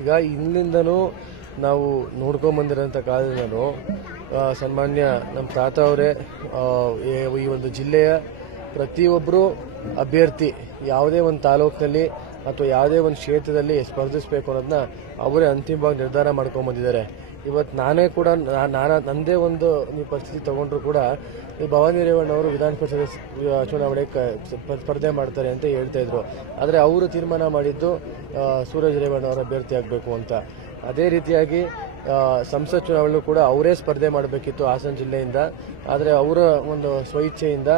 ಈಗ ಇಲ್ಲಿಂದನೂ ನಾವು ನೋಡ್ಕೊಂಬಂದಿರೋಂಥ ಕಾಲದಿಂದನೂ ಸನ್ಮಾನ್ಯ ನಮ್ಮ ತಾತ ಅವರೇ ಈ ಒಂದು ಜಿಲ್ಲೆಯ ಪ್ರತಿಯೊಬ್ಬರು ಅಭ್ಯರ್ಥಿ ಯಾವುದೇ ಒಂದು ತಾಲೂಕಿನಲ್ಲಿ ಅಥವಾ ಯಾವುದೇ ಒಂದು ಕ್ಷೇತ್ರದಲ್ಲಿ ಸ್ಪರ್ಧಿಸಬೇಕು ಅನ್ನೋದನ್ನ ಅವರೇ ಅಂತಿಮವಾಗಿ ನಿರ್ಧಾರ ಮಾಡ್ಕೊಂಡ್ಬಂದಿದ್ದಾರೆ. ಇವತ್ತು ನಾನೇ ಕೂಡ ನನ್ನದೇ ಒಂದು ಪರಿಸ್ಥಿತಿ ತಗೊಂಡ್ರು ಕೂಡ ಈ ಭವಾನಿ ರೇವಣ್ಣ ಅವರು ವಿಧಾನ ಪರಿಷತ್ ಚುನಾವಣೆಗೆ ಸ್ಪರ್ಧೆ ಮಾಡ್ತಾರೆ ಅಂತ ಹೇಳ್ತಾ ಇದ್ರು. ಆದರೆ ಅವರು ತೀರ್ಮಾನ ಮಾಡಿದ್ದು ಸೂರಜ್ ರೇವಣ್ಣ ಅವರ ಅಭ್ಯರ್ಥಿ ಆಗಬೇಕು ಅಂತ. ಅದೇ ರೀತಿಯಾಗಿ ಸಂಸತ್ ಚುನಾವಣೆಯಲ್ಲೂ ಕೂಡ ಅವರೇ ಸ್ಪರ್ಧೆ ಮಾಡಬೇಕಿತ್ತು ಹಾಸನ ಜಿಲ್ಲೆಯಿಂದ. ಆದರೆ ಅವರ ಒಂದು ಸ್ವಇಚ್ಛೆಯಿಂದ,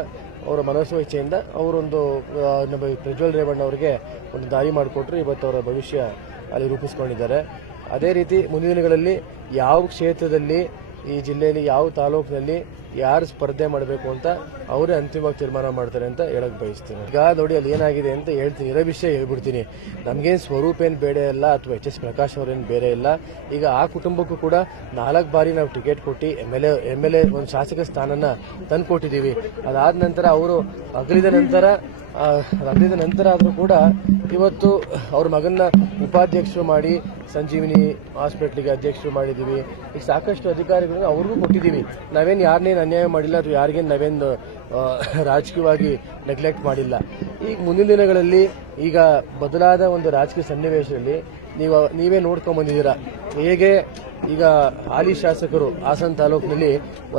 ಅವರ ಮನಸ್ವಇಚ್ಛೆಯಿಂದ ಅವರೊಂದು ಪ್ರಜ್ವಲ್ ರೇವಣ್ಣ ಅವರಿಗೆ ಒಂದು ದಾರಿ ಮಾಡಿಕೊಟ್ರು. ಇವತ್ತು ಅವರ ಭವಿಷ್ಯ ಅಲ್ಲಿ ರೂಪಿಸ್ಕೊಂಡಿದ್ದಾರೆ. ಅದೇ ರೀತಿ ಮುಂದಿನ ದಿನಗಳಲ್ಲಿ ಯಾವ ಕ್ಷೇತ್ರದಲ್ಲಿ, ಈ ಜಿಲ್ಲೆಯಲ್ಲಿ ಯಾವ ತಾಲೂಕಿನಲ್ಲಿ ಯಾರು ಸ್ಪರ್ಧೆ ಮಾಡಬೇಕು ಅಂತ ಅವರೇ ಅಂತಿಮವಾಗಿ ತೀರ್ಮಾನ ಮಾಡ್ತಾರೆ ಅಂತ ಹೇಳಕ್ ಬಯಸ್ತೀನಿ. ಈಗ ನೋಡಿ ಅಲ್ಲಿ ಏನಾಗಿದೆ ಅಂತ ಹೇಳ್ತೀನಿ, ಇರೋ ವಿಷಯ ಹೇಳ್ಬಿಡ್ತೀನಿ. ನಮಗೇನು ಸ್ವರೂಪ ಏನು ಬೇಡ ಇಲ್ಲ, ಅಥವಾ ಎಚ್ ಪ್ರಕಾಶ್ ಅವರೇನು ಬೇರೆ ಇಲ್ಲ. ಈಗ ಆ ಕುಟುಂಬಕ್ಕೂ ಕೂಡ 4 ಬಾರಿ ನಾವು ಟಿಕೆಟ್ ಕೊಟ್ಟು ಎಮ್ ಎಲ್ ಎ ಒಂದು ಶಾಸಕ ಸ್ಥಾನನ ತಂದು ಕೊಟ್ಟಿದ್ದೀವಿ. ಅದಾದ ನಂತರ ಅವರು ಅಗಲಿದ ನಂತರ ಆದರೂ ಕೂಡ ಇವತ್ತು ಅವ್ರ ಮಗನ್ನ ಉಪಾಧ್ಯಕ್ಷರು ಮಾಡಿ ಸಂಜೀವಿನಿ ಹಾಸ್ಪಿಟ್ಲಿಗೆ ಅಧ್ಯಕ್ಷರು ಮಾಡಿದ್ದೀವಿ. ಈಗ ಸಾಕಷ್ಟು ಅಧಿಕಾರಿಗಳನ್ನ ಅವ್ರಿಗೂ ಕೊಟ್ಟಿದ್ದೀವಿ. ನಾವೇನು ಯಾರನ್ನೇನು ಅನ್ಯಾಯ ಮಾಡಿಲ್ಲ, ಅಥವಾ ಯಾರಿಗೇನು ನಾವೇನು ರಾಜಕೀಯವಾಗಿ ನೆಗ್ಲೆಕ್ಟ್ ಮಾಡಿಲ್ಲ. ಈಗ ಮುಂದಿನ ದಿನಗಳಲ್ಲಿ ಈಗ ಬದಲಾದ ಒಂದು ರಾಜಕೀಯ ಸನ್ನಿವೇಶದಲ್ಲಿ ನೀವೇ ನೋಡ್ಕೊಂಡ್ಬಂದಿದ್ದೀರಾ ಹೇಗೆ ಈಗ ಹಾಲಿ ಶಾಸಕರು ಹಾಸನ ತಾಲೂಕಿನಲ್ಲಿ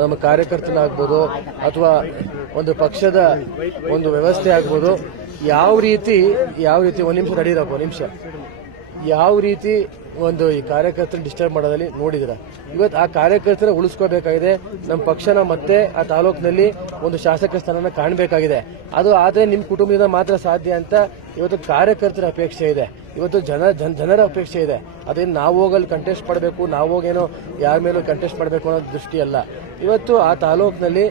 ನಮ್ಮ ಕಾರ್ಯಕರ್ತನಾಗ್ಬೋದು ಅಥವಾ ಒಂದು ಪಕ್ಷದ ಒಂದು ವ್ಯವಸ್ಥೆ ಆಗ್ಬೋದು, ಯಾವ ರೀತಿ ಒಂದು ನಿಮಿಷ ನಡೀರಪ್ಪ, ಒಂದು ನಿಮಿಷ, ಯಾವ ರೀತಿ ಒಂದು ಈ ಕಾರ್ಯಕರ್ತರನ್ನ ಡಿಸ್ಟರ್ಬ್ ಮಾಡೋದಲ್ಲಿ ನೋಡಿದಿರ. ಇವತ್ತು ಆ ಕಾರ್ಯಕರ್ತರ ಉಳಿಸ್ಕೋಬೇಕಾಗಿದೆ. ನಮ್ಮ ಪಕ್ಷನ ಮತ್ತೆ ಆ ತಾಲೂಕಿನಲ್ಲಿ ಒಂದು ಶಾಸಕ ಸ್ಥಾನನ ಕಾಣಬೇಕಾಗಿದೆ. ಅದು ಆದರೆ ನಿಮ್ಮ ಕುಟುಂಬದಿಂದ ಮಾತ್ರ ಸಾಧ್ಯ ಅಂತ ಇವತ್ತು ಕಾರ್ಯಕರ್ತರ ಅಪೇಕ್ಷೆ ಇದೆ, ಇವತ್ತು ಜನರ ಅಪೇಕ್ಷೆ ಇದೆ. ಅದೇನು ನಾವು ಹೋಗಲ್ಲಿ ಕಂಟೆಸ್ಟ್ ಮಾಡಬೇಕು, ನಾವು ಹೋಗೇನೋ ಯಾರ ಮೇಲೂ ಕಂಟೆಸ್ಟ್ ಮಾಡಬೇಕು ಅನ್ನೋ ದೃಷ್ಟಿ ಅಲ್ಲ. ಇವತ್ತು ಆ ತಾಲೂಕಿನಲ್ಲಿ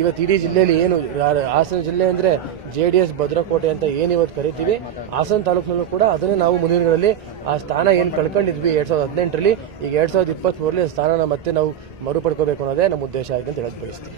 ಇವತ್ತು ಇಡೀ ಜಿಲ್ಲೆಯಲ್ಲಿ ಏನು ಹಾಸನ ಜಿಲ್ಲೆ ಅಂದರೆ JDS ಭದ್ರಕೋಟೆ ಅಂತ ಏನು ಇವತ್ತು ಕರಿತೀವಿ, ಹಾಸನ ತಾಲೂಕಿನಲ್ಲೂ ಕೂಡ ಅದನ್ನೇ ನಾವು ಮುಂದಿನ ದಿನಗಳಲ್ಲಿ ಆ ಸ್ಥಾನ ಏನು ಕಳ್ಕೊಂಡಿದ್ವಿ 2018ರಲ್ಲಿ, ಈಗ 2023ರಲ್ಲಿ ಸ್ಥಾನನ ಮತ್ತೆ ನಾವು ಮರುಪಡ್ಕೋಬೇಕು ಅನ್ನೋದೇ ನಮ್ಮ ಉದ್ದೇಶ ಆಗಿದೆ ಅಂತ ಹೇಳಕ್ ಬಯಸ್ತೀವಿ.